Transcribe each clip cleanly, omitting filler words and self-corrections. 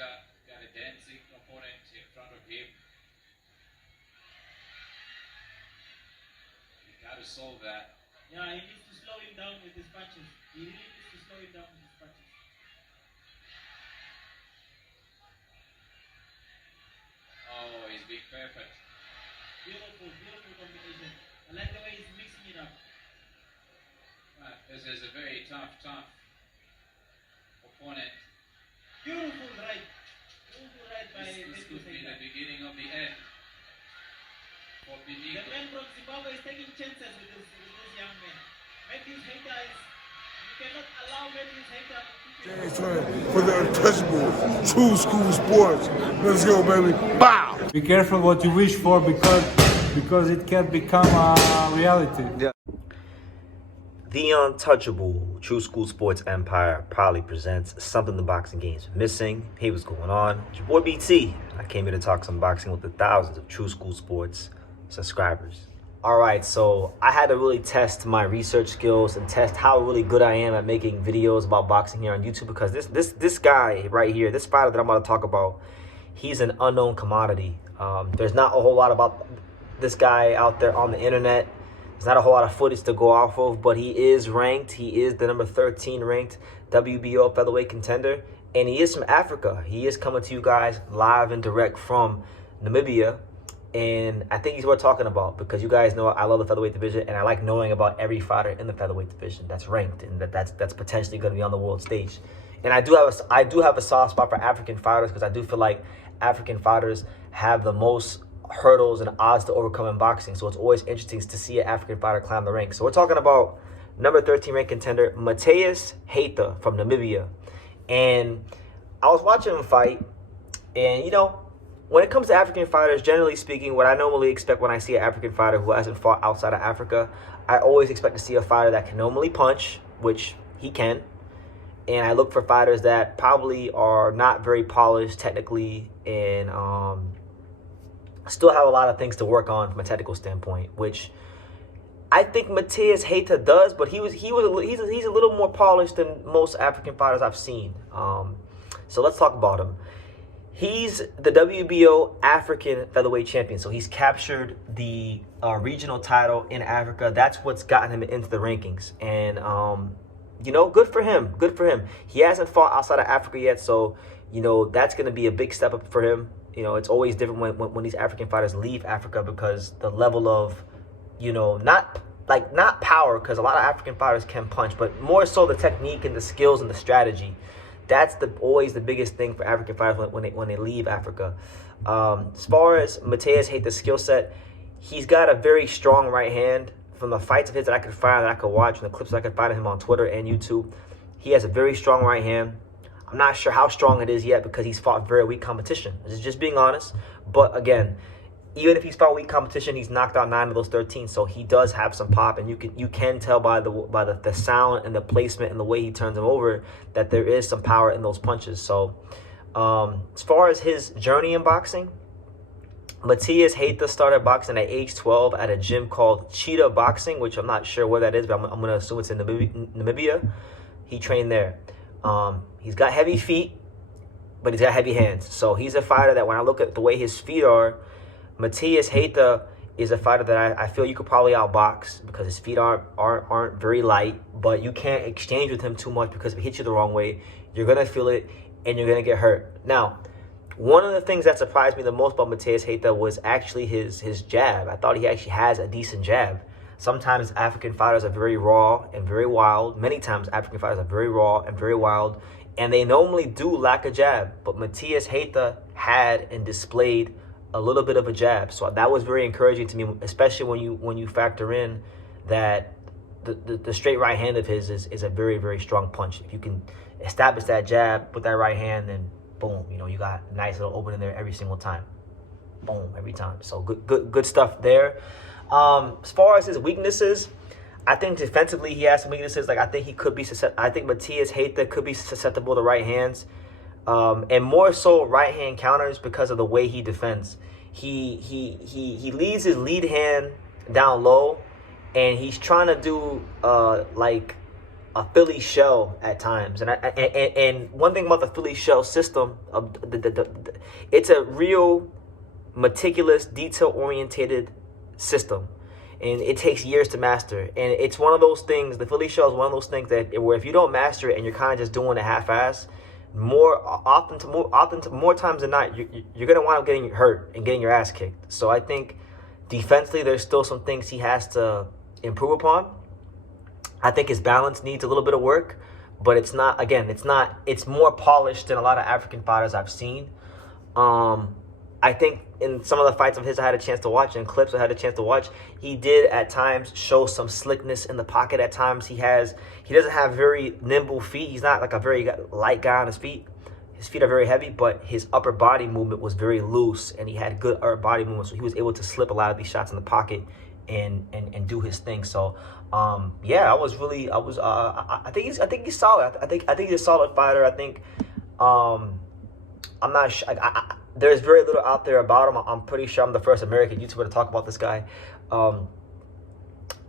Heita got a dancing opponent in front of him. You got to solve that. Yeah, he needs to slow him down with his punches. He really needs to slow him down with his punches. Oh, he's being perfect. Beautiful, beautiful combination. I like the way he's mixing it up. This is a very tough opponent. Beautiful right. Beautiful right by This could be the beginning of the end for Pinnico. The man from Zimbabwe is taking chances with this young man. Mateus Heita is... You cannot allow Mateus Heita to... For the untouchable, true school sports. Let's go, baby. Bow! Be careful what you wish for because it can become a reality. Yeah. The untouchable True School Sports Empire proudly presents something the boxing game's missing. Hey, what's going on? It's your boy BT. I came here to talk some boxing with the thousands of True School Sports subscribers. All right, so I had to really test my research skills and test how really good I am at making videos about boxing here on YouTube, because this guy right here, this fighter that I'm about to talk about, he's an unknown commodity. There's not a whole lot about this guy out there on the internet. There's not a whole lot of footage to go off of, but he is ranked. He is the number 13 ranked WBO featherweight contender, and he is from Africa. He is coming to you guys live and direct from Namibia, and I think he's worth talking about because you guys know I love the featherweight division, and I like knowing about every fighter in the featherweight division that's ranked and that's potentially going to be on the world stage. And I do have a soft spot for African fighters because I do feel like African fighters have the most hurdles and odds to overcome in boxing. So it's always interesting to see an African fighter climb the ranks. So we're talking about number 13 ranked contender Mateus Heita from Namibia. And I was watching him fight, and you know, when it comes to African fighters, generally speaking, what I normally expect when I see an African fighter who hasn't fought outside of Africa, I always expect to see a fighter that can normally punch, which he can. And I look for fighters that probably are not very polished technically and still have a lot of things to work on from a technical standpoint, which I think Mateus Heita does, but he's a little more polished than most African fighters I've seen. So let's talk about him. He's the WBO African featherweight champion, so he's captured the regional title in Africa. That's what's gotten him into the rankings, and you know, good for him. Good for him. He hasn't fought outside of Africa yet, so you know that's going to be a big step up for him. You know, it's always different when these African fighters leave Africa because the level of, you know, not power, because a lot of African fighters can punch, but more so the technique and the skills and the strategy. That's always the biggest thing for African fighters when they leave Africa. As far as Mateus Heita's skill set, he's got a very strong right hand. From the fights of his that I could find, that I could watch, and the clips that I could find of him on Twitter and YouTube, he has a very strong right hand. I'm not sure how strong it is yet because he's fought very weak competition. This is just being honest. But again, even if he's fought weak competition, he's knocked out 9 of those 13. So he does have some pop, and you can tell by the sound and the placement and the way he turns him over that there is some power in those punches. So as far as his journey in boxing, Mateus Heita started boxing at age 12 at a gym called Cheetah Boxing, which I'm not sure where that is, but I'm going to assume it's in Namibia. He trained there. He's got heavy feet, but he's got heavy hands. So he's a fighter that when I look at the way his feet are, Mateus Heita is a fighter that I feel you could probably outbox because his feet aren't very light, but you can't exchange with him too much because if he hits you the wrong way, you're going to feel it and you're going to get hurt. Now, one of the things that surprised me the most about Mateus Heita was actually his jab. I thought he actually has a decent jab. Sometimes African fighters are very raw and very wild. Many times African fighters are very raw and very wild, and they normally do lack a jab. But Mateus Heita had and displayed a little bit of a jab. So that was very encouraging to me, especially when you factor in that the straight right hand of his is a very, very strong punch. If you can establish that jab with that right hand, then boom, you know, you got a nice little opening there every single time. Boom, every time. So good stuff there. As far as his weaknesses, I think defensively he has some weaknesses. Like I think Mateus Heita could be susceptible to right hands, and more so right hand counters because of the way he defends. He leads his lead hand down low, and he's trying to do like a Philly shell at times, and one thing about the Philly shell system, it's a real meticulous, detail-orientated system, and it takes years to master. And it's one of those things. The Philly shell is one of those things that where if you don't master it and you're kind of just doing a half-ass, more times than not, you're gonna wind up getting hurt and getting your ass kicked. So I think defensively, there's still some things he has to improve upon. I think his balance needs a little bit of work, but it's not, again, it's more polished than a lot of African fighters I've seen. I think in some of the fights of his I had a chance to watch, and clips I had a chance to watch, he did at times show some slickness in the pocket at times. He doesn't have very nimble feet. He's not like a very light guy on his feet. His feet are very heavy, but his upper body movement was very loose, and he had good upper body movement, so he was able to slip a lot of these shots in the pocket and do his thing. So yeah, I think he's solid. I think he's a solid fighter. I think I'm not sure. There's very little out there about him. I'm pretty sure I'm the first American YouTuber to talk about this guy. I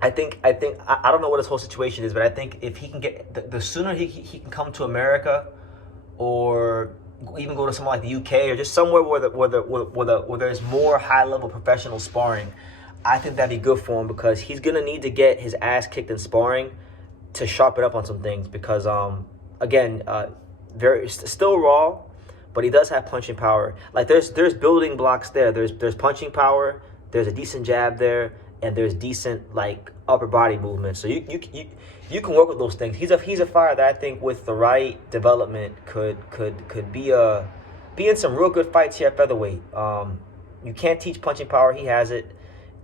don't know what his whole situation is, but I think if he can get the sooner he can come to America, or even go to somewhere like the UK, or just somewhere where there's more high-level professional sparring, I think that'd be good for him, because he's gonna need to get his ass kicked in sparring to sharpen up on some things. Because again, still raw, but he does have punching power. Like there's building blocks there. There's punching power. There's a decent jab there, and there's decent like upper body movement. So you can work with those things. He's a fighter that I think with the right development could be in some real good fights here at featherweight. You can't teach punching power. He has it.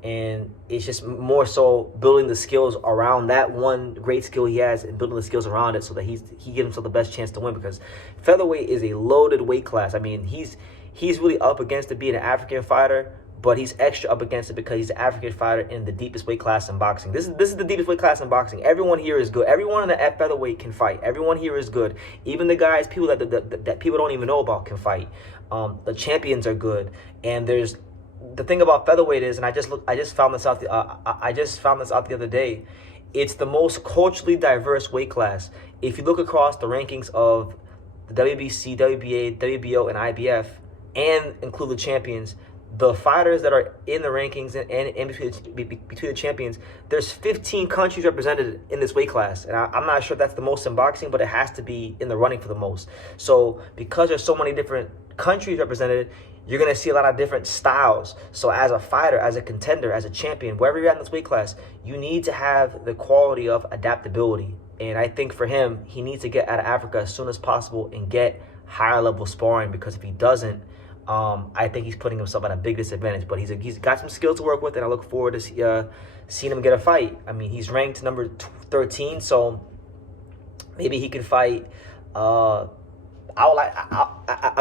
And it's just more so building the skills around that one great skill he has, and building the skills around it so that he gives himself the best chance to win. Because featherweight is a loaded weight class. I mean, he's really up against it being an African fighter, but he's extra up against it because he's an African fighter in the deepest weight class in boxing. This is the deepest weight class in boxing. Everyone here is good. Everyone in the featherweight can fight. Everyone here is good. Even the guys, people that people don't even know about, can fight. The champions are good, and there's. The thing about featherweight is, and I just found this out the other day, it's the most culturally diverse weight class. If you look across the rankings of the WBC, WBA, WBO, and IBF, and include the champions, the fighters that are in the rankings and between the champions, there's 15 countries represented in this weight class. And I'm not sure if that's the most in boxing, but it has to be in the running for the most. So because there's so many different countries represented, you're going to see a lot of different styles. So as a fighter, as a contender, as a champion, wherever you're at in this weight class, you need to have the quality of adaptability. And I think for him, he needs to get out of Africa as soon as possible and get higher level sparring, because if he doesn't, I think he's putting himself at a big disadvantage. But he's got some skills to work with, and I look forward to seeing him get a fight. I mean, he's ranked number 13, so maybe he can fight. A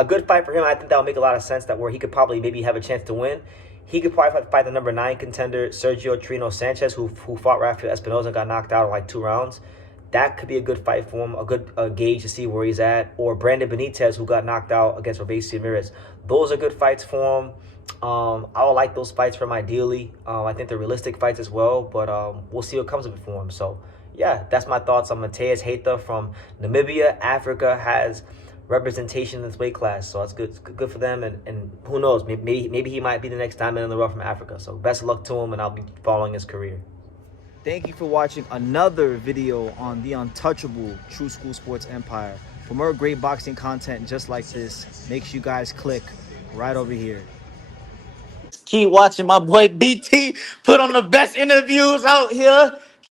good fight for him. I think that would make a lot of sense. That where he could probably maybe have a chance to win. He could probably fight the number 9 contender Sergio Trino Sanchez, who fought Rafael Espinoza and got knocked out in like 2 rounds. That could be a good fight for him, a good gauge to see where he's at. Or Brandon Benitez, who got knocked out against Robeisy Ramirez. Those are good fights for him. I would like those fights for him ideally. I think they're realistic fights as well, but we'll see what comes of it for him. So yeah, that's my thoughts on Mateus Heita from Namibia. Africa has representation in this weight class, so it's good for them, and who knows, maybe he might be the next diamond in the rough from Africa. So best of luck to him, and I'll be following his career. Thank you for watching another video on the untouchable True School Sports Empire. For more great boxing content just like this, make sure you guys click right over here. Keep watching my boy BT put on the best interviews out here.